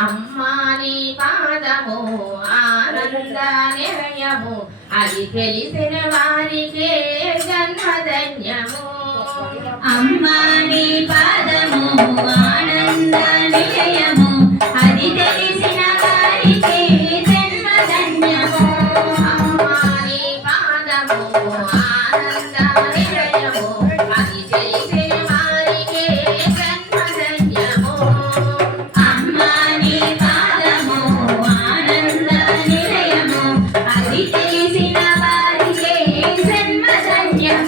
అమ్మాని పాదము ఆనంద అది తెలిసిన వారికే జన్మధన్యము. అమ్మాని పాదము ఆనంద అమ్మాని పాదము ఆనంద Yeah.